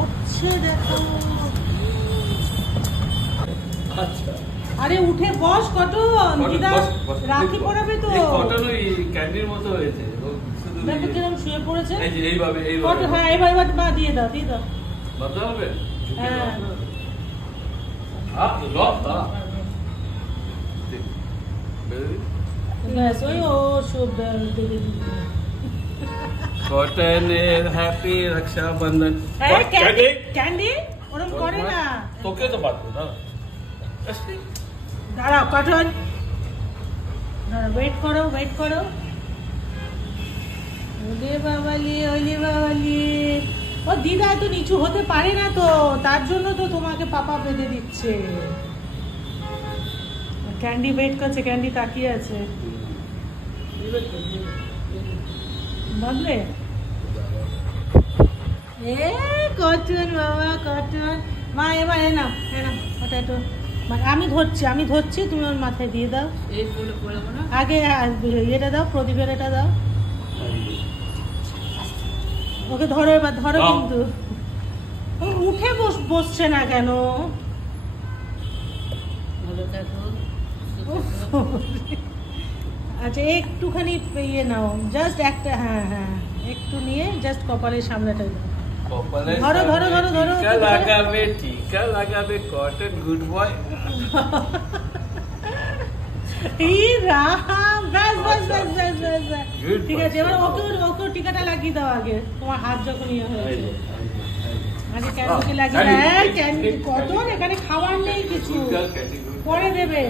হচ্ছে দেখো। আচ্ছা আরে উঠে বস কটন, দিদা রাখি পরাবে তো। কটন ওই ক্যান্ডির মতো হয়েছে, দেখো কিরকম শুয়ে পড়েছে। এই যে এইভাবে কটন, হ্যাঁ এবার মা দিয়ে দাও, দিয়ে দাও। বাধা হবে হ্যাঁ ব্যাস ওই ও সব দেখে দিবে। কটনের হ্যাপি রক্ষাবন্ধন। ক্যান্ডি ক্যান্ডি ওরকম করে না। তোকে তো বাঁধবো না। দাঁড়াও কটন, ওয়েট করো ওয়েট করো। ওলে বাবালি ওলে বাবালি, ও দিদা তো নিচু হতে পারে না তো, তার জন্য তো তোমাকে পাপা বেঁধে দিচ্ছে। ক্যান্ডি ওয়েট করছে, ক্যান্ডি তাকিয়ে আছে, বুঝলে? এ কটন বাবা কটন, মা এবার এনা এনা ওটা একটু আমি ধরছি তুমি ওর মাথায় দিয়ে দাও। আগে এটা দাও, প্রদীপের এটা দাও। ওকে ধরো এবার, ধরো কিন্তু ও উঠে বসছে না কেন? আচ্ছা একটুখানি ইয়ে নাও, জাস্ট একটা, হ্যাঁ হ্যাঁ একটু নিয়ে জাস্ট কপালের সামনেটা দাও। ধরো ধরো ধরো ধরো, টিকা লাগাবে কটন গুড বয়। ঠিক আছে এবার ওকে টিকাটা লাগিয়ে দাও আগে, তোমার হাত যখন ইয়ে হয়েছে। আগে ক্যান্ডিকে লাগিয়ে দাও। হ্যাঁ ক্যান্ডি কটন, এখানে খাবার নেই কিছু, পরে দেবে।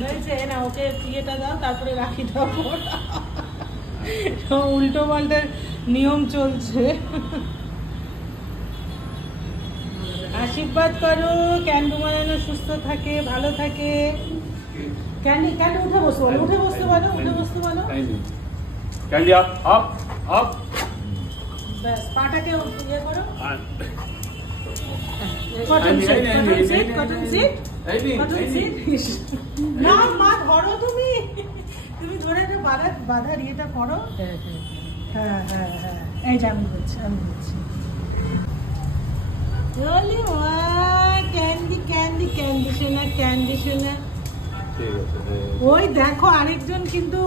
হয়েছে না, ওকে ইয়েটা দাও তারপরে রাখি দাও। উল্টো পাল্টা নিয়ম চলছে। আশীর্বাদ করো ক্যান্ডু বানানো সুস্থ থাকে, ভালো থাকে। ক্যান্ডি ক্যান্ডি উঠে বসো, উঠে বসতে বলো, উঠে বসতে বলো। ক্যান্ডি আপ আপ আপ, ব্যাস পাটাকে ইয়ে করো। Cotton seat, cotton seat, cotton seat, cotton seat. না মা ধরো, তুমি ধরে একটা বাধার ইয়েটা করো। হ্যাঁ হ্যাঁ হ্যাঁ এই যে আমি বলছি ক্যান্ডি ক্যান্ডি ক্যান্ডি সোনা, ক্যান্ডি সোনা। ওই দেখো আরেকজন কিন্তু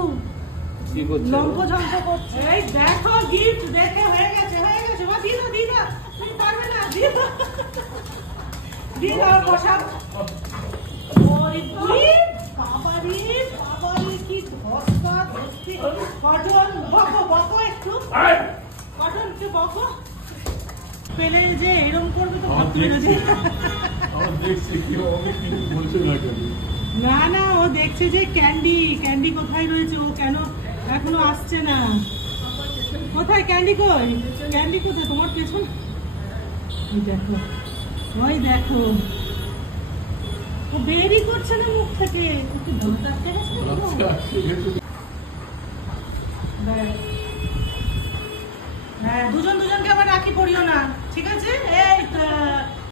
লম্পঝম্প করছে। এই দেখো গিফট দেখে হয়ে গেছে হয়ে গেছে। মা দিয়ে দাও, দিয়ে দাও, তুমি পারবে না, দিয়ে দাও, দিয়ে দাও বসা। ওই বাবারে বাবারে কি ধস্তা ধস্তি। কটন বকো বকো একটু, কটন একটু বকো। পেলে যে এরকম করবে তো না না, ও দেখছে যে ক্যান্ডি ক্যান্ডি কোথায় রয়েছে, ও কেন এখনো আসছে না। কোথায় ক্যান্ডি, কই ক্যান্ডি কোথায়? তোমার পেছন দেখো, ওই দেখো ও বেরই করছে না মুখ থেকে। হ্যাঁ দুজন দুজনকে আবার রাখি পড়িও না, ঠিক আছে? এই